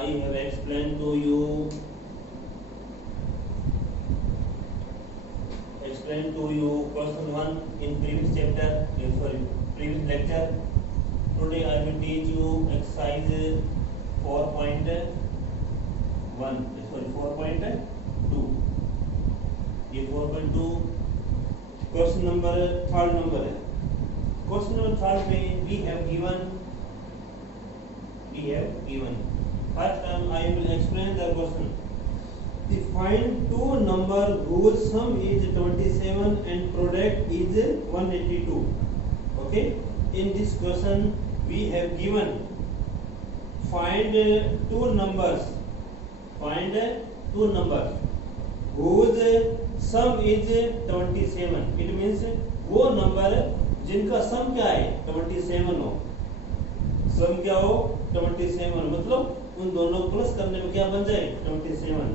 I have explained to you question 1 in previous chapter, previous lecture. Today I will teach you exercise 4.1 4.2. ये 4.2 question number third number है. Question number third में we have given first time I will explain the question. Find two number whose sum is 27 and product is 182. Okay, in this question we have given find two numbers whose sum is 27. It means वो number जिनका सम क्या है 27 हो. सम क्या हो 27, मतलब उन दोनों को प्लस करने में क्या बन जाए 27.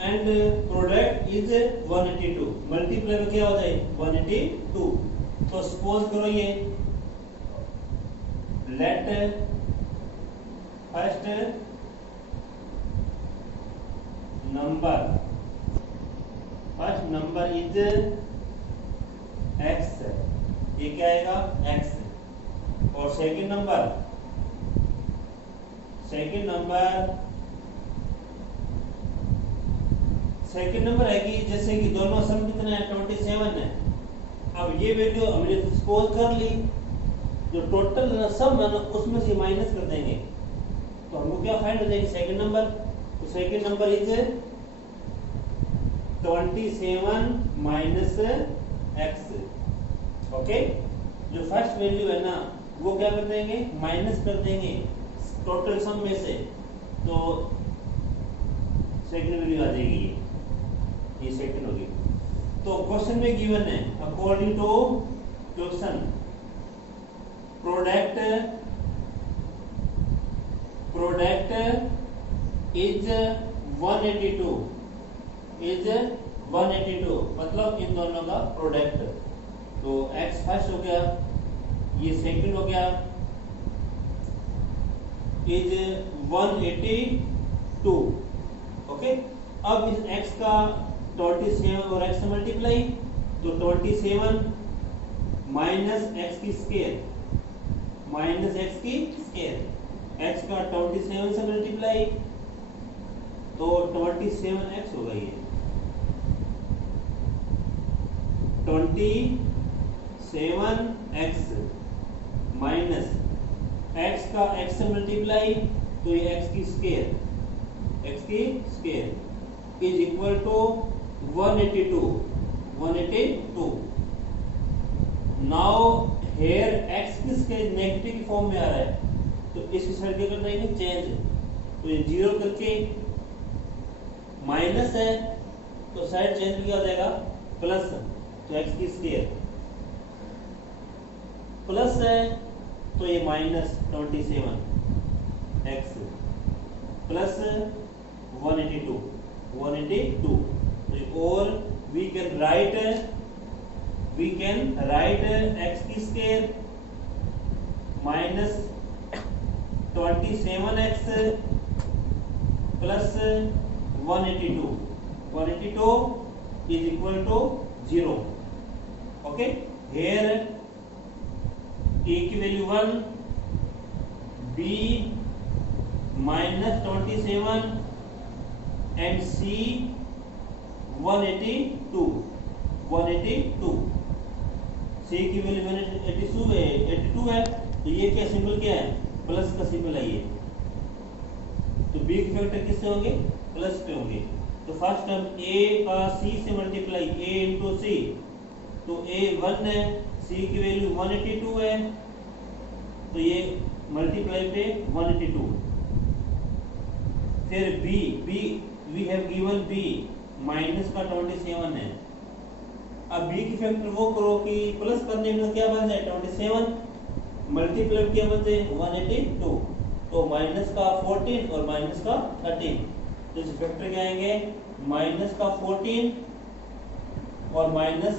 And product is 182. मल्टीप्लाई में क्या हो जाए 182. तो सपोज करो ये let first number is x. ये क्या आएगा x. और सेकंड नंबर है कि जैसे कि दोनों सम कितना है 27 है. अब ये वैल्यू हमने सपोज कर ली, जो टोटल सम है ना उसमें से माइनस कर देंगे तो हमको क्या फाइंड हो जाएगी सेकंड नंबर. तो second number is 27 minus x. Okay, जो फर्स्ट वैल्यू है ना वो क्या कर देंगे माइनस कर देंगे टोटल सम में से, तो सेकंड वैल्यू आ जाएगी. ये सेकंड होगी. तो क्वेश्चन में गिवन है according to question product is 182, मतलब इन दोनों का प्रोडक्ट. तो x फर्स्ट हो गया, ये सेकंड हो गया, इज 182. ओके, अब इस x का 27 और x से मल्टीप्लाई, तो 27 माइनस x की स्क्वायर x का 27 से मल्टीप्लाई, तो 27x होगा. ये 27x माइनस x का x से मल्टीप्लाई, तो ये x की square is equal to 182. Now here x की स्क्वायर नेगेटिव फॉर्म में आ रहा है, तो इसकी साइड क्या करना है चेंज. तो ये जीरो करके माइनस है तो साइड चेंज किया जाएगा प्लस. तो x की स्क्वायर प्लस है तो ये माइनस 27x प्लस 182. और we can write x की square minus 27x plus 182 is equal to 0. Okay, here a की value 1, b minus 27 and c 182. c की वैल्यू 82 है, तो ये क्या सिंबल क्या है प्लस का सिंबल है ये. तो b के फैक्टर किससे होंगे प्लस पे होंगे. तो फर्स्ट टर्म a का c से मल्टीप्लाई a इंटू c, तो a 1 है, c की वैल्यू 182 है, तो ये मल्टीप्लाई पे 182. फिर b we have given b minus का 27 है. अब b की फैक्टर वो करो कि प्लस करने में क्या बन जाए 27, मल्टीप्लाई क्या बन जाए 182. तो माइनस का 14 और माइनस का 13, तो इस फैक्टर क्या आएंगे माइनस का 14 और minus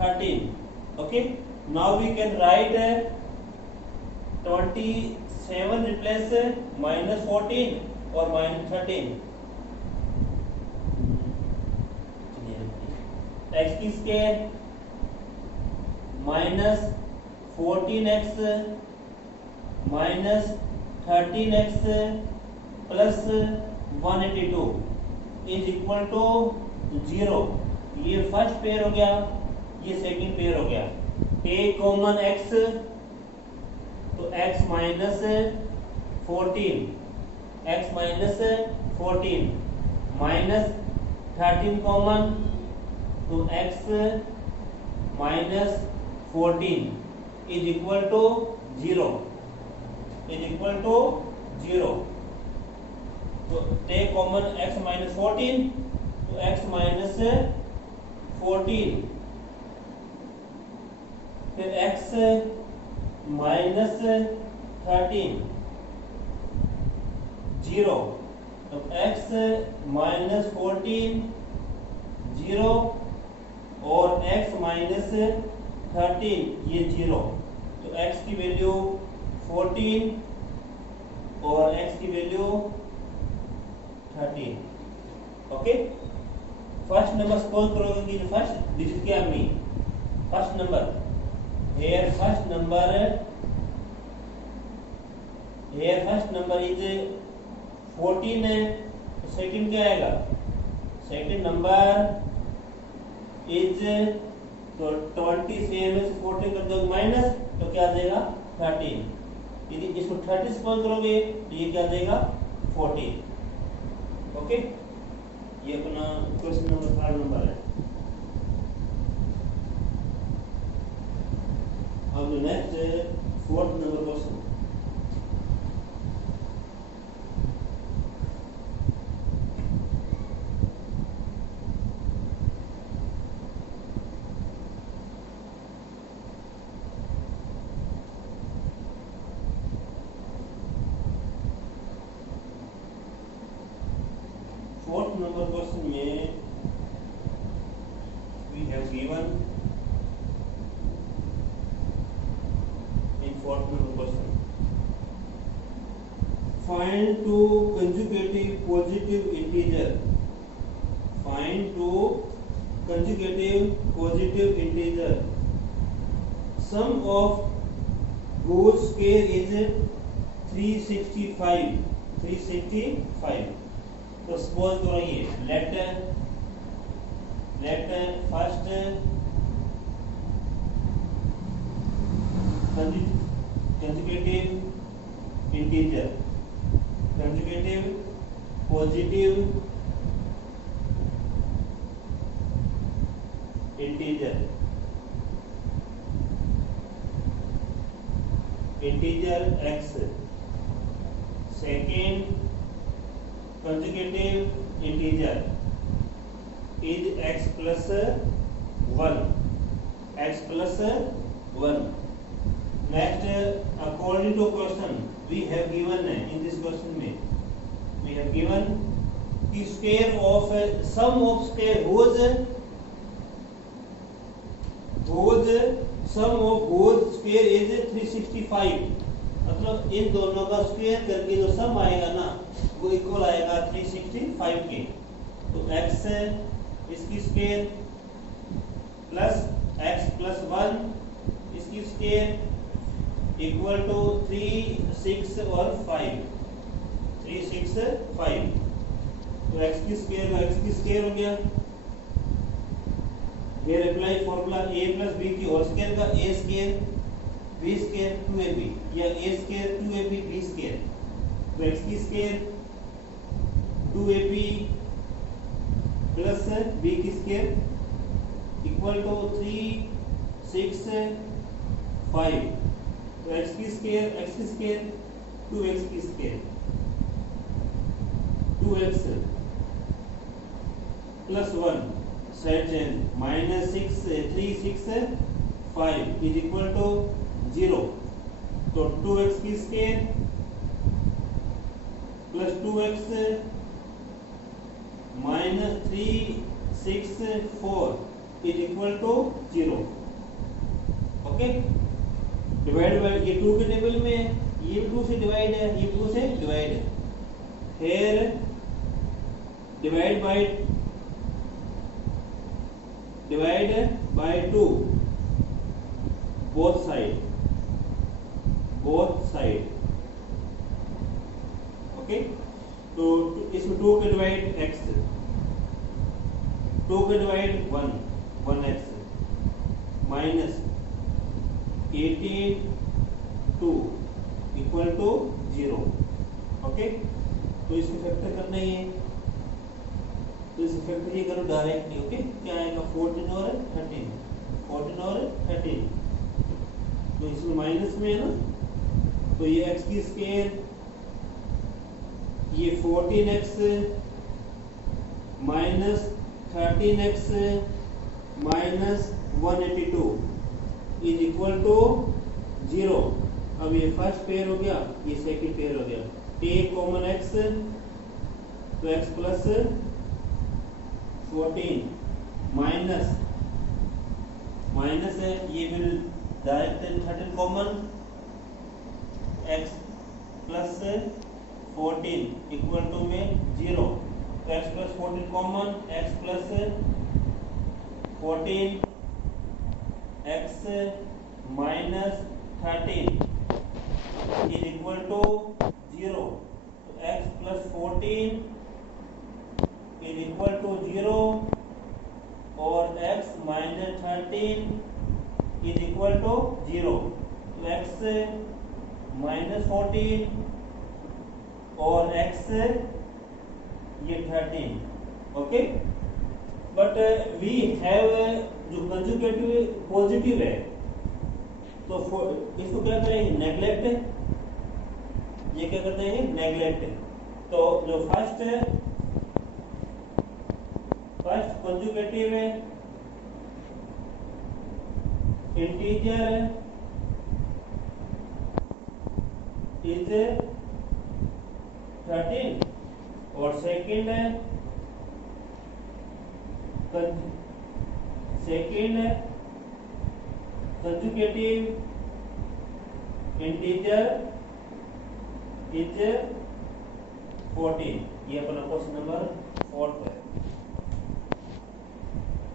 13. Okay, now we can write 27 7 replace -14 और -13, x की square -14x -13x plus 182 is equal to 0। ये फर्स्ट पेयर हो गया, ये सेकंड पेयर हो गया। टेक कॉमन x, तो x माइनस 14 माइनस 13 कॉमन, तो x minus 14 is equal to 0, तो टेक कॉमन x माइनस 14, तो x माइनस 14, फिर x माइनस 13 0, तो x माइनस 14 0 और x माइनस 13 ये 0, तो x की वैल्यू 14 और x की value 13। Okay, first number suppose करोगे कि फर्स्ट डिजिट क्या मी first number here first number is 14 है, तो सेकंड क्या आएगा, सेकंड नंबर इज, तो 20 से 14 कर दोगे माइनस, तो क्या आ जाएगा 13। यदि इसको 30 सपोज करोगे तो ये क्या आ जाएगा 14। ओके, ये अपना क्वेश्चन नंबर 3 नंबर है। अब next 4th number question. Fourth number question में we have given in fourth number question, find two consecutive positive integer, find two consecutive positive integer, sum of whose square is 365, 365। तो suppose करो ये let first consecutive integer, consecutive positive integer, integer x, second consecutive integer is x plus 1, x plus 1। Next, according to question, we have given in this question में we have given the square of sum of square whose sum of whose square is 365। मतलब इन दोनों का square करके जो सम आएगा ना वो equal आएगा 365 के। तो x इसकी स्क्वायर प्लस x प्लस 1 इसकी स्क्वायर इक्वल टू 3, 6 और 5, 3, 6, 5। तो x की स्क्वायर हो गया। We apply formula a plus b की होल स्क्वायर का a square b square 2ab या a square 2ab b square. तो x की स्क्वायर 2ab प्लस b की स्क्वायर इक्वल टू 3, 6, 5। तो x की स्क्वायर 2x की square 2x plus 1 side change minus 3, 6, 5 is equal to 0। तो 2x की square plus 2x minus 3, 6, 4 is equal to 0। Okay, divide by ये 2 के table में ये 2 से डिवाइड है, ये 2 से डिवाइड है। here divide by 2 both side okay. तो इसमें 2 के डिवाइड x, 2 के divide 1x minus 82 equal to 0। Okay, तो इसको फैक्टर करना ही है, तो इसे फैक्टर ये करो डायरेक्टली। ओके, क्या आएगा 14 और 13, 14 और 13। तो इसमें माइनस में है ना, तो ये x की स्क्वायर, ये 14x minus 13x minus 182 is equal to 0। अब ये फर्स्ट पेयर हो गया, ये सेकंड पेयर हो गया। टेक कॉमन x, तो x प्लस 14 माइनस है, ये will direct 13 common, x plus 14 equal to में 0। तो x plus 14 common, x plus 14 x minus 13 is equal to 0। तो x plus 14 is equal to 0 और x minus 13 is equal to 0। तो x minus 14 और x ये 13। Okay, but we have जो conjugative positive है, तो इसको क्या करेंगे, नेग्लेक्ट। ये क्या करते हैं, नेग्लेक्ट। तो जो फर्स्ट कंजुगेटिव है इंटीजर इज 13 और सेकंड कंजुगेटिव इंटीजर इज 14। ये अपना क्वेश्चन नंबर 4 है।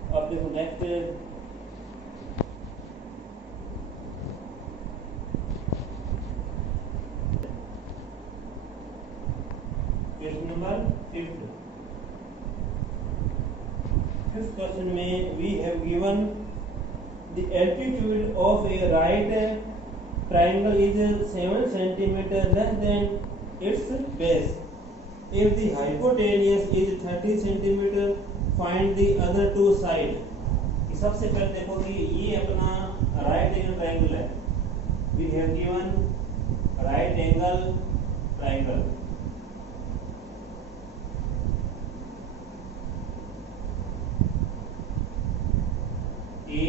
अब देखो next question number 5। Fifth question में we have given the altitude of a right triangle is 7 centimeter less than its base. If the hypotenuse is 30 centimeter, find the other two side. सबसे पहले देखो कि ये अपना राइट एंगल ट्रायंगल है। We have given right angle triangle. A,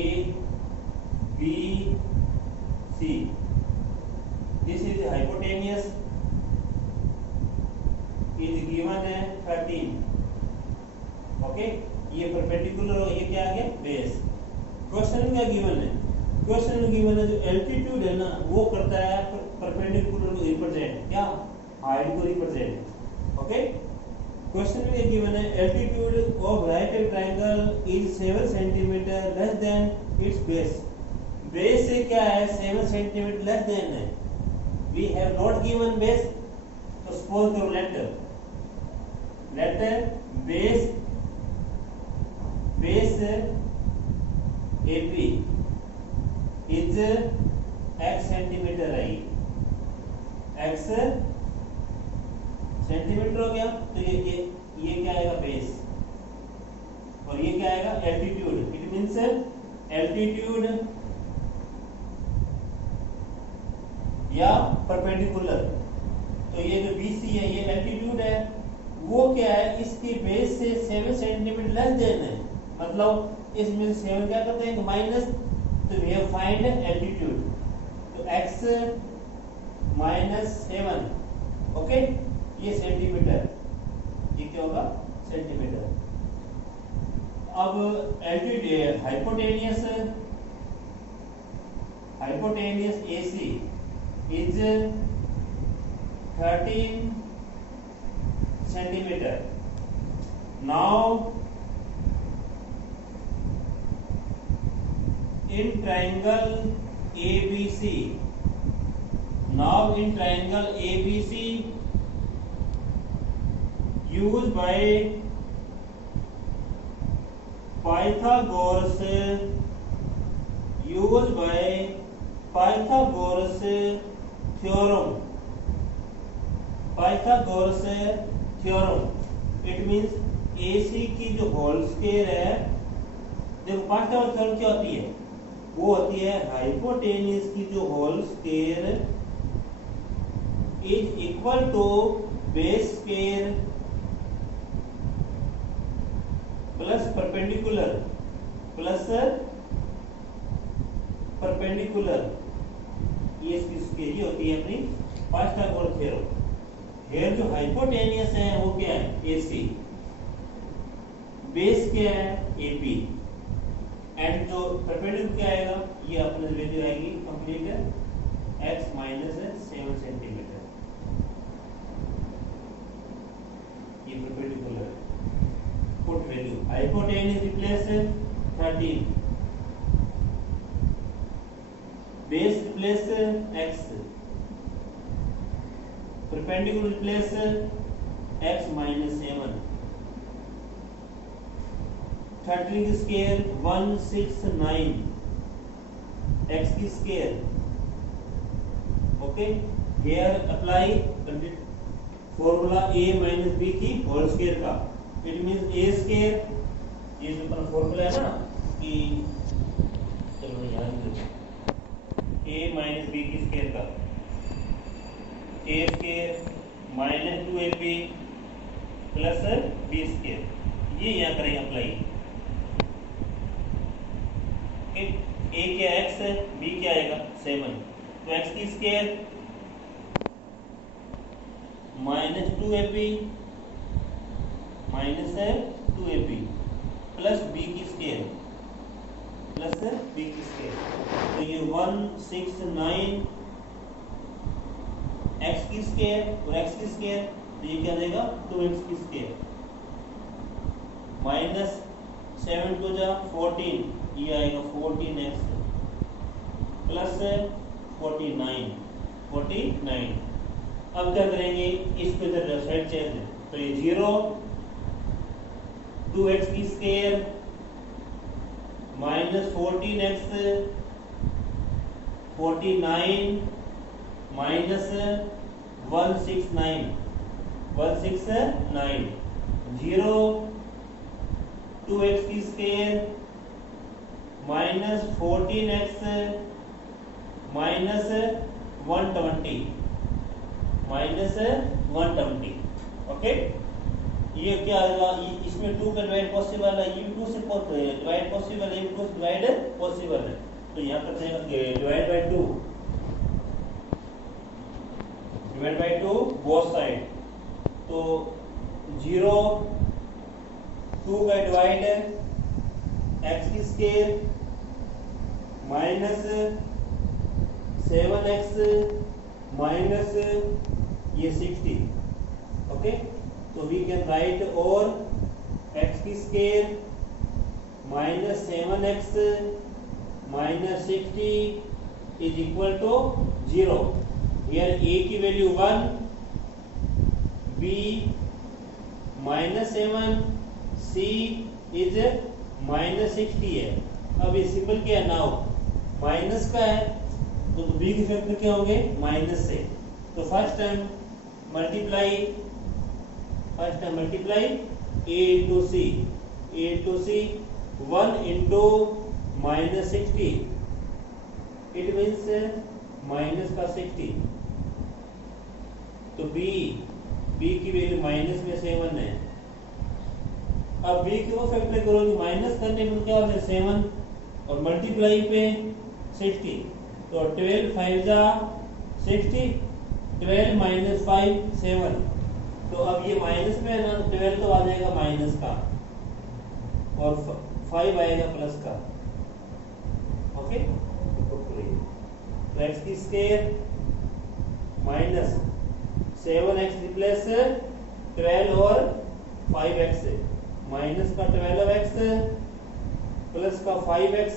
B, C. This is the hypotenuse is given है 13। Okay, ये perpendicular और ये क्या आ गया, बेस। क्वेश्चन क्या गिवन है, क्वेश्चन में गिवन है जो एल्टीट्यूड है ना, वो करता है परपेंडिकुलर को रिप्रेजेंट, क्या, हाइट को रिप्रेजेंट। ओके, क्वेश्चन में गिवन है altitude of right triangle is 7 centimetre less than it's base. Base से क्या है, 7 सेंटीमीटर लेस देन है। We have not given base, so suppose the letter base AP is x centimeter है, x centimetre हो गया। तो ये क्या आएगा, बेस, और ये क्या आएगा, एल्टीट्यूड। इट मींस एल्टीट्यूड या परपेंडिकुलर। तो ये जो BC है, ये एल्टीट्यूड है, वो क्या है, इसके बेस से 7 सेंटीमीटर लेस देन है। मतलब इसमें 7 क्या करते हैं, माइनस, तो वी हैव फाइंड एल्टीट्यूड। तो x माइनस 7, ओके, ये सेंटीमीटर, ये क्या होगा, सेंटीमीटर। अब altitude hypotenuse AC is 13 centimeter. Now in triangle ABC, used by Pythagoras theorem. It means AC की जो होल स्क्वायर है, देखो पाइथागोरस थ्योरम क्या होती है? वो होती है हाइपोटेन्यूज की जो whole square is equal to base square plus perpendicular ये इसकी स्क्वायर होती है अपनी पाइथागोरस थ्योरम। हेयर जो हाइपोटेनियस है वो क्या है? AC। बेस क्या है? AP। एंड जो परपेंडिकुलर क्या आएगा? ये अपने वैल्यू आएगी कंप्लीट है x माइनस 7 सेंटीमीटर। ये परपेंडिकुलर है। Put value hypotenuse replace 13, base replace x, perpendicular replace x minus 7, 13 की स्क्वायर 169, x की square. Okay, here apply formula a minus b की होल स्क्वायर का। इट मींस a स्क्वायर, ये जो अपना formula है ना कि चलो याद रखो a माइनस b की स्क्वायर का, a square minus 2ab plus b square, ये यहाँ करेंगे अप्लाई। a क्या x है, b क्या आएगा 7, तो x की square minus 2ab plus b की स्क्वायर तो ये 169 x की स्क्वायर और x की स्क्वायर, तो ये क्या देगा 2x की स्क्वायर माइनस 7 को जा 14, ये आएगा 14x प्लस 49। अब क्या करेंगे, इसको इधर साइड चेंज, तो ये 0, 2x की square minus 14x 49 minus 169 0, 2x की square minus 14x minus 120 okay. ये क्या आएगा, इसमें 2 का डिवाइड पॉसिबल है, ये 2 से डिवाइड पॉसिबल है, ये 2 से डिवाइड पॉसिबल है, तो यहाँ पर डिवाइड बाय 2 बोथ साइड, तो 0, 2 का डिवाइड x की स्क्वायर माइनस 7x माइनस ये 60, ओके। तो वी कैन राइट और x की square minus 7x minus 60 is equal to 0। Here a की value 1, b minus 7, c is minus 60 है। अब ये सिंबल क्या है, नाउ माइनस का है, तो b के फैक्टर क्या होंगे माइनस से, तो first time multiply a into c 1 into minus 60, it means minus का 60, तो b की वैल्यू माइनस में 7 है। अब b को फैक्टर करोगे, माइनस करने में क्या होगा 7 और मल्टीप्लाई पे 60, तो 12 5 जा 60, 12 माइनस 5 7, तो अब ये माइनस में है ना, 12 तो आ जाएगा माइनस का और 5 आएगा प्लस का, ओके। तो x की स्क्वायर माइनस 7x रिप्लेस 12 और 5x, माइनस का 12x प्लस का 5x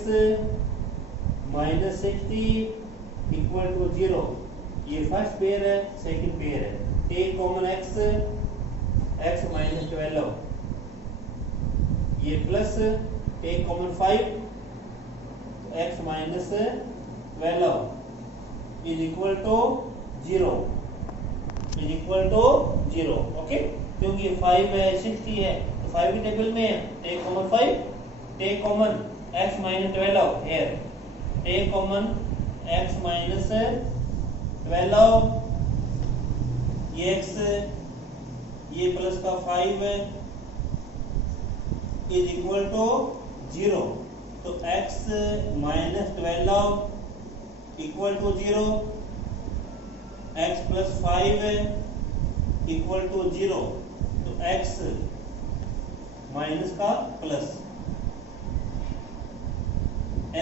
माइनस 60 इक्वल टू 0। ये फर्स्ट पेयर है, सेकंड पेयर है। Take common x, x minus 12, ये plus take common 5, x minus 12 is equal to 0, is equal to 0। Okay, क्योंकि 5 है 60 है तो 5 की टेबल में है। Take common 5, take common x minus 12 here, take common x minus 12, ये x, ये प्लस का 5 इज इक्वल टू 0। तो x minus 12 equal to 0, x plus 5 equal to 0। तो x माइनस का प्लस,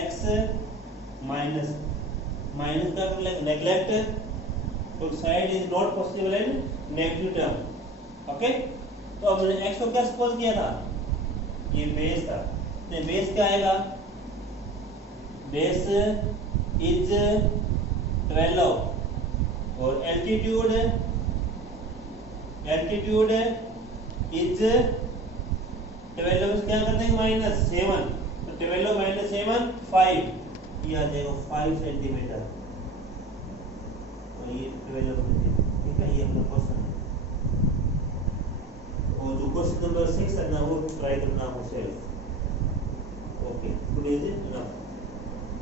x माइनस माइनस का neglect, तो side is not possible in negative term. Okay, तो अब मैंने x को क्या सपोज किया था, ये बेस था, तो बेस क्या आएगा, बेस इज 12 और एल्टीट्यूड इज 12 क्या कर देंगे माइनस 7, तो 12 माइनस 7 5, ये आ जाएगा 5 सेंटीमीटर। और ये 12 ठीक है, ये अपना क्वेश्चन है। और जो क्वेश्चन नंबर 6 करना वो ट्राई करना आपको self. Okay, today is enough.